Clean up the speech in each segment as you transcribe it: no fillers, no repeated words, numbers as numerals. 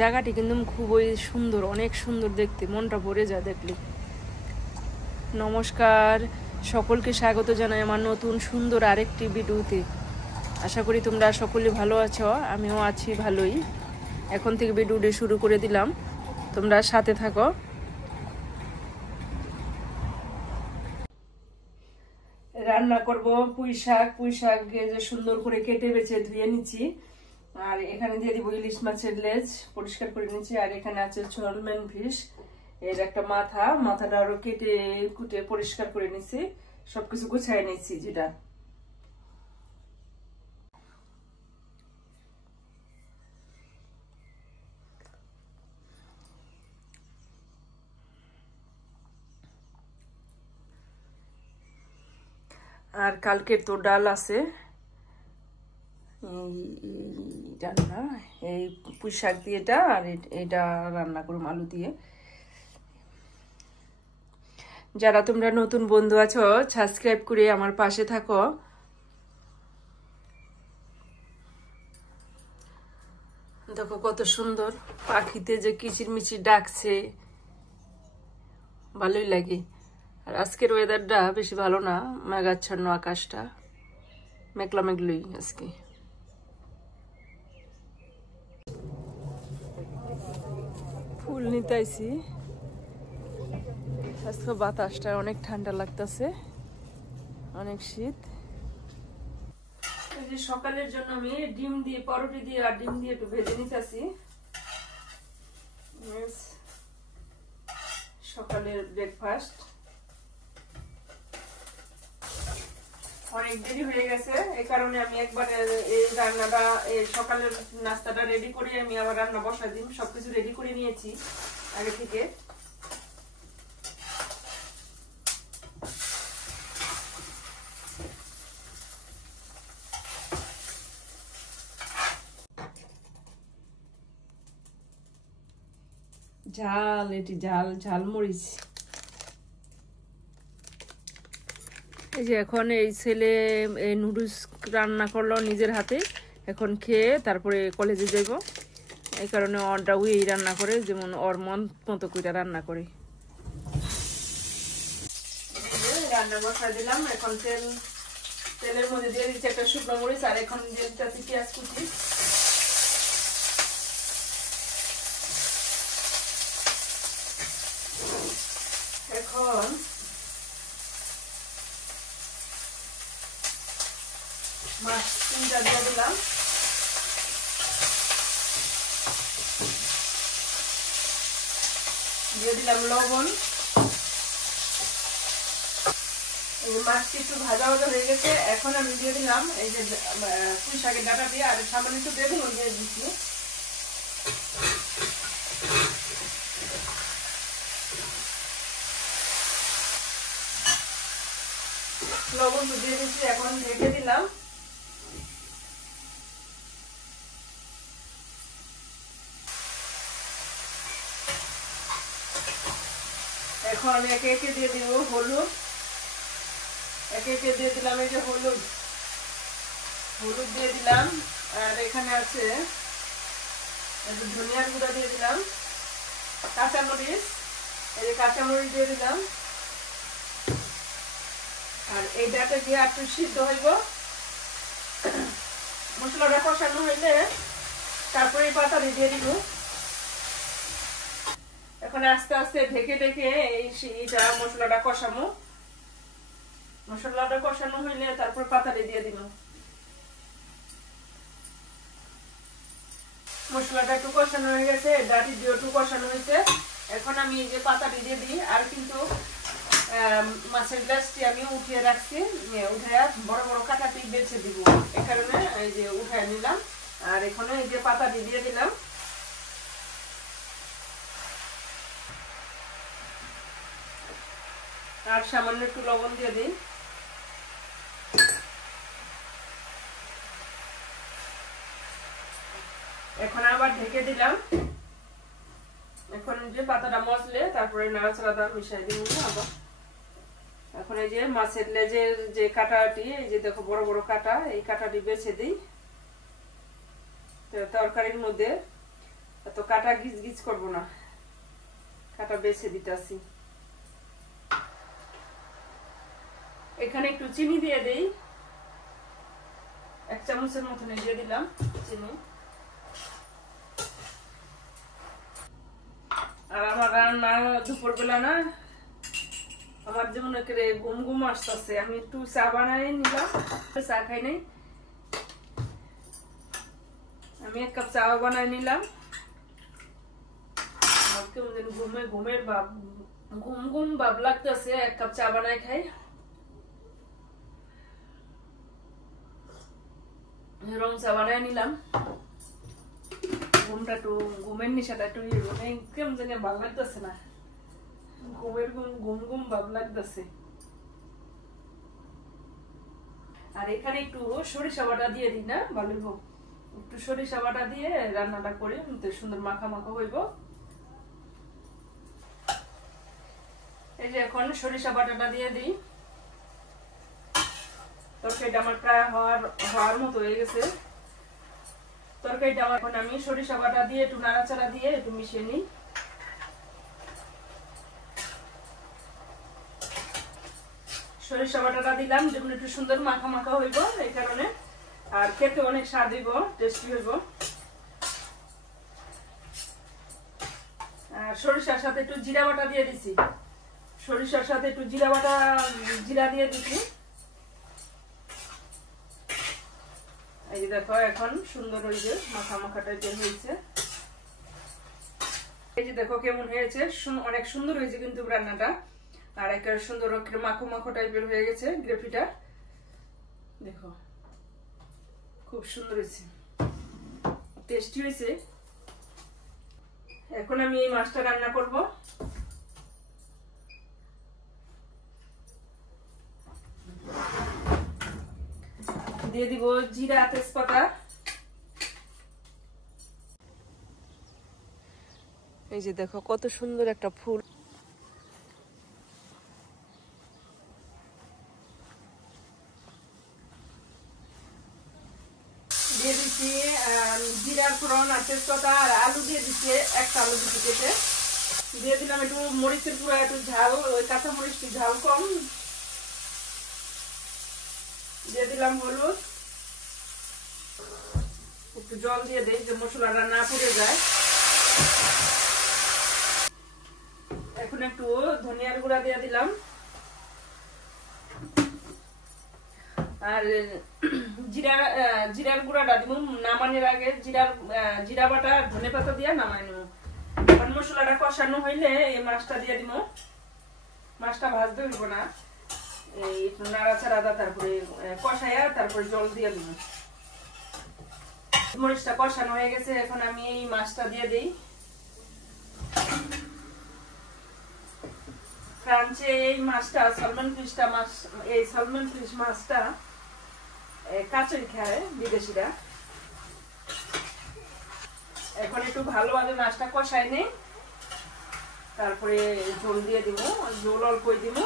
জায়গাটি কিন্তু খুবই সুন্দর, অনেক সুন্দর দেখতে, মনটা ভরে যায় দেখলে। নমস্কার, সকলকে স্বাগত জানাই আমার নতুন সুন্দর আরেকটি ভিডিওতে। আশা করি তোমরা সকলে ভালো আছো, আমিও আছি ভালোই। এখন থেকে ভিডিওটি শুরু করে দিলাম, তোমরা সাথে থাকো। রান্না করব পুঁই শাক যে সুন্দর করে কেটে বেছে ধুয়ে নিচ্ছি। আর এখানে দিয়ে দিব ইলিশ মাছের লেজ, পরিষ্কার করে নিচ্ছি। আর এখানে আছে সলমন ফিশ, এর একটা মাথাটা আরো কেটে কুটে পরিষ্কার করে নিচ্ছি, সবকিছু গুছাই নিচ্ছি যেটা। আর কালকের তো ডাল আছে, রান্না এই পুঁই শাক দিয়ে এটা, আর এটা রান্না করুম আলু দিয়ে। যারা তোমরা নতুন বন্ধু আছো, সাবস্ক্রাইব করে আমার পাশে থাকো। দেখো কত সুন্দর পাখিতে যে কিচিরমিচির ডাকছে, ভালোই লাগে। আর আজকের ওয়েদারটা বেশি ভালো না, মেঘাচ্ছন্ন আকাশটা, মেঘলা মেঘলই আজকে। ফুল নিতে আইছি, আজকে বাতাসটা অনেক ঠান্ডা লাগতেছে, অনেক শীত। এই যে সকালের জন্য আমি ডিম দিয়ে, পরোটি দিয়ে আর ডিম দিয়ে একটু ভেজে নিতেছি। সকালের ব্রেকফাস্ট অনেক দেরি হয়ে গেছে, এই কারণে আমি একবারে এই রান্নাটা, এই সকালের নাস্তাটা রেডি করে আমি আবার রান্না বসাই দিই। সবকিছু রেডি করে নিয়েছি আগে থেকে। এটি ঝালমরিচ। এই যে এখন এই ছেলে এই নুডলস রান্না করলো নিজের হাতে, এখন খেয়ে তারপরে কলেজে যাইব। এই কারণে অরটা ওই রান্না করে, যেমন ওর মন মতো করে রান্না করে। রান্না বসাই দিলাম, এখন তেলের মধ্যে দিয়ে দিচ্ছি একটা শুকনো মরিচ, আর এখন দিয়ে দিচ্ছি পেঁয়াজ কুচি। এখন মাছ 3টা দিয়ে দিলাম, দিয়ে দিলাম লবণ। এই মাছটি একটু ভাজা হয়ে গেছে, এখন আমি দিয়ে দিলাম এই যে পুঁই শাকের ডাঁটা দিয়ে, আর সামান্য একটু বেগুন দিয়ে দিচ্ছি। লবণ তো দিয়ে দিচ্ছি, এখন ঢেকে দিলাম। এখন একে একে দিয়ে দিব হলুদ, একে একে দিয়ে দিলাম এই যে হলুদ দিয়ে দিলাম। আর এখানে আছে একটু ধনিয়ার গুঁড়া দিয়ে দিলাম, কাঁচামরিচ, এই যে কাঁচামরিচ দিয়ে দিলাম। আর এই ডাটা দিয়ে একটু সিদ্ধ হইব, মশলাটা কষানো হইলে তারপরে এই পাতা দিয়ে দিব। এখন আস্তে আস্তে ঢেকে ঢেকে এইটা মশলাটা কষানো হইলে তারপর পাতাটা দিয়ে দিব। মশলাটা একটু কষানো হয়ে গেছে, ডাটি দিয়ে একটু কষানো হয়েছে। এখন আমি এই যে পাতাটি দিয়ে দিই। আর কিন্তু মাছের গ্লাসটি আমি উঠিয়ে রাখছি, উঠে বড় বড় কাটাটি বেছে দিব, এই কারণে এই যে উঠায় নিলাম। আর এখানে এই যে পাতাটি দিয়ে দিলাম, আর সামান্য একটু লবণ দিয়ে দিই। এখন আবার ঢেকে দিলাম। এখন যে পাতাটা মজলে তারপরে নাড়াচাড়া মিশাই দিব আবার। এখন এই যে মাছের লেজের যে কাটাটি, এই যে দেখো বড় বড় কাটা, এই কাটাটি বেছে দিই তরকারির মধ্যে। তো কাটা গিজ গিজ করবো না, কাটা বেছে দিতেছি। এখানে একটু চিনি দিয়ে দেই, 1 চামচের মতন দিয়ে দিলাম চিনি। আর আমার রান্না দুপুরবেলা না আমার যেমন করে ঘুম ঘুম আসতেছে, আমি একটু চা বানাই নিলাম, চা খাই নাই, আমি 1 কাপ চা বানাই নিলাম। ঘুমের ভাব, ঘুম ঘুম ভাব লাগতেছে, 1 কাপ চা বানাই খাই। রং চা বানাই নিলাম, ঘুমটা একটু ঘুমের নিশাটা একটু কেমন জানি ভালো লাগতেছে না, ঘুমের ঘুম ঘুম ভাব লাগতেছে। আর এখানে একটু সরিষা বাটা দিয়ে দিই না, ভালো হইব, একটু সরিষা বাটা দিয়ে রান্নাটা করি, সুন্দর মাখা মাখা হইব। এই যে এখন সরিষা বাটাটা দিয়ে দিই, তরকারিটা আমার প্রায় হওয়ার মতো হয়ে গেছে। তরকারিটা এখন আমি সরিষা বাটা দিয়ে একটু নাড়াচাড়া দিয়ে একটু মিশিয়ে নিই। সরিষা বাটাটা দিলাম যেমন একটু সুন্দর মাখা মাখা হইব এই কারণে, আর খেতে অনেক স্বাদ হইব, টেস্টি হইব। আর সরিষার সাথে একটু জিরা বাটা দিয়ে দিছি, সরিষার সাথে একটু জিরা বাটা জিরা দিয়ে দিছি। এই যে দেখো এখন সুন্দর হয়েছে, মাখা মাখা টাইপের হয়েছে। এই যে দেখো কেমন হয়েছে, অনেক সুন্দর হয়েছে কিন্তু রান্নাটা। আর একটা সুন্দর মাখো মাখো টাইপের হয়ে গেছে গ্রেভিটা, দেখো খুব সুন্দর হয়েছে, টেস্টি হয়েছে। এখন আমি এই মাছটা রান্না করব। দিয়ে দিব জিরা তেজপাতা, এই যে দেখো কত সুন্দর একটা ফুল, দিয়ে দিচ্ছি জিরার ফোড়ন আর তেজপাতা, আর আলু দিয়ে দিচ্ছি, 1টা আলু দিচ্ছি কেটে, দিয়ে দিলাম একটু মরিচের গুঁড়া, একটু ঝাল, ওই কাঁচা মরিচটি ঝাল কম, দিয়ে দিলাম হলুদ, একটু জল দিয়ে দেই যে মশলাটা না পুড়ে যায়। এখন একটু ধনিয়ার গুঁড়া দিয়ে দিলাম, আর জিরার গুঁড়াটা দিব নামানোর আগে, জিরা বাটা আর ধনে পাতা দিয়ে নামাই নেব। এখন মশলাটা কষানো হইলে এই মাছটা দিয়ে দিব, মাছটা ভাজতে হইব না, এই একটু নাড়াচাড়া দা, তারপরে কষাইয়া তারপরে জল দিয়ে দিব। মরিচটা কষানো হয়ে গেছে, এখন আমি এই মাছটা দিয়ে দিই। ফ্রান্সে এই মাছটা সালমন ফিশ মাছটা কাঁচাই খায় বিদেশিরা। এখন একটু ভালোভাবে মাছটা কষাই নেই, তারপরে ঝোল দিয়ে দিব, ঝোল অল্পই দিব,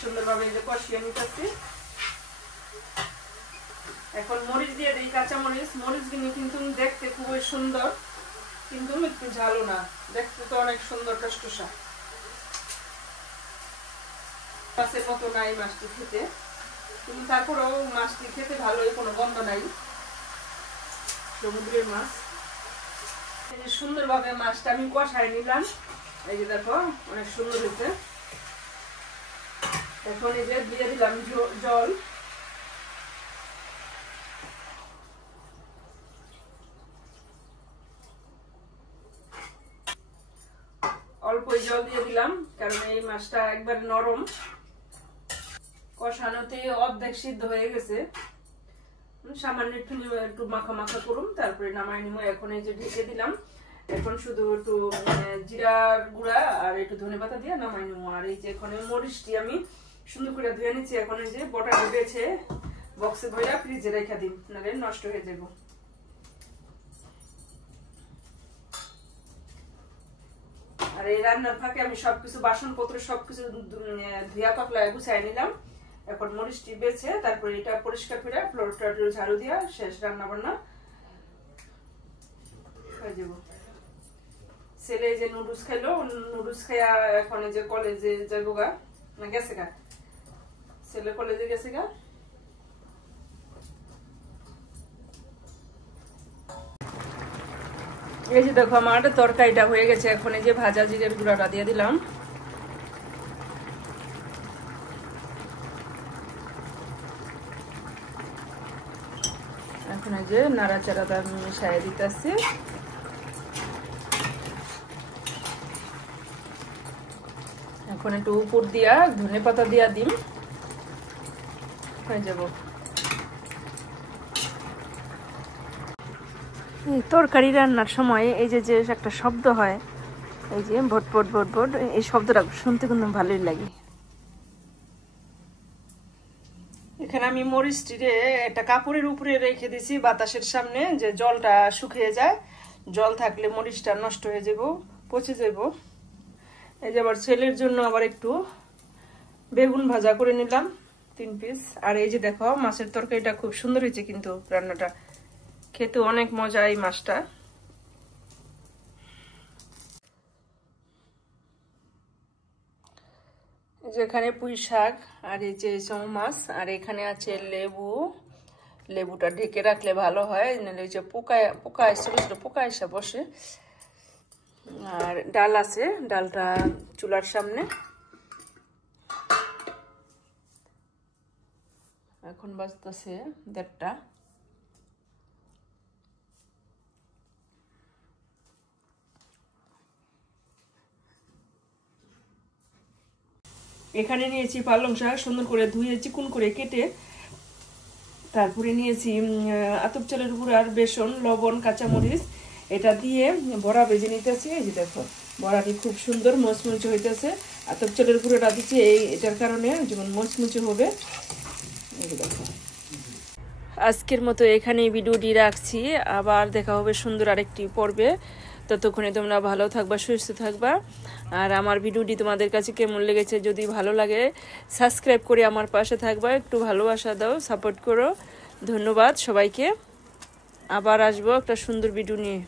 সুন্দরভাবে কষিয়ে নিতেছি। এখন মরিচ দিয়ে দিই, কাঁচা মরিচ, মরিচগুলি কিন্তু দেখতে খুবই সুন্দর, কিন্তু একটু ঝালো না, দেখতে তো অনেক সুন্দর টসটসা, মাছের মতো নাই মাছটি খেতে, কিন্তু তারপরেও মাছটি খেতে ভালোই, কোনো গন্ধ নাই, সমুদ্রের মাছ। এই যে সুন্দরভাবে মাছটা আমি কষাই নিলাম, এই যে দেখো অনেক সুন্দর হয়েছে। এখন এই যে দিয়ে দিলাম জল, অল্প জল দিয়ে দিলাম, কারণ এই মাছটা একবার নরম, কষানোতে অর্ধেক সিদ্ধ হয়ে গেছে, সামান্য একটু মাখা মাখা করুন, তারপরে নামাই নিব। এখন এই যে ঢেকে দিলাম, এখন শুধু একটু জিরার গুঁড়া আর একটু ধনেপাতা দিয়ে নামাই নিব। আর এই যে এখন মরিচটি আমি সুন্দর করে ধুয়ে নিচ্ছি, এখন এই যে বটাটা বেছে বক্সে ভরে ফ্রিজে রেখে দিন, নাহলে নষ্ট হয়ে যাব। আর এই রান্নার ফাঁকে আমি সবকিছু বাসনপত্র সবকিছু ধুয়া পাকলায় গুছাই নিলাম। এখন মরিচটি বেছে তারপরে এটা পরিষ্কার করে ফ্লোরটা ঝাড়ু দিয়া শেষ রান্না বান্না হয়ে যাব। ছেলে যে নুডলস খাইলো, নুডলস খাইয়া এখন যে কলেজে যাইব গা, না গেছে গা, ছেলে কলেজে গেছে গা। এই যে দেখো আমার তরকারিটা হয়ে গেছে, এখন এই যে ভাজা জিরের গুঁড়াটা দিয়ে দিলাম। এখন এই যে নাড়াচাড়াটা মিশাই দিতেছি। এখন একটু উপর দিয়া ধনে পাতা দিয়া দিম, হয়ে যাব। তরকারি রান্নার সময় এই যে যে একটা শব্দ হয়, এই যে ভটভট ভটভট, এই শব্দটা শুনতে কিন্তু ভালোই লাগে। এখানে আমি মরিচটিরে একটা কাপড়ের উপরে রেখে দিছি বাতাসের সামনে, যে জলটা শুকিয়ে যায়। জল থাকলে মরিচটা নষ্ট হয়ে যাব, পচে যাব। এই যে আবার ছেলের জন্য আবার একটু বেগুন ভাজা করে নিলাম 3 পিস। আর এই যে দেখো মাছের তরকারিটা খুব সুন্দর হয়েছে, কিন্তু রান্নাটা খেতে অনেক মজা এই মাছটা। যেখানে পুঁই শাক আর এই যে মাছ, আর এখানে আছে লেবু। লেবুটা ঢেকে রাখলে ভালো হয়, নাহলে যে পোকা ছোট ছোট পোকা এসে বসে। আর ডাল আছে, ডালটা চুলার সামনে। এখন বাজতেছে 1:30টা। এখানে নিয়েছি পালং শাক, সুন্দর করে ধুয়ে চিকুন করে কেটে। তারপরে নিয়েছি আতপ চালের গুঁড়া আর বেসন, লবণ, কাঁচামরিচ, এটা দিয়ে বড়া ভেজে নিতেছি। এই যে দেখো বড়াটি খুব সুন্দর মচমচে হইতেছে। আতপ চালের গুঁড়োটা দিচ্ছি এটার কারণে যেমন মচমচে হবে। এই যে দেখো, আজকের মতো এখানেই ভিডিওটি রাখছি। আবার দেখা হবে সুন্দর আরেকটি পর্বে। ততক্ষণে তোমরা ভালো থাকবা, সুস্থ থাকবা। আর আমার ভিডিওটি তোমাদের কাছে কেমন লেগেছে, যদি ভালো লাগে সাবস্ক্রাইব করে আমার পাশে থাকবা, একটু ভালোবাসা দাও, সাপোর্ট করো। ধন্যবাদ সবাইকে। আবার আসবো একটা সুন্দর ভিডিও নিয়ে।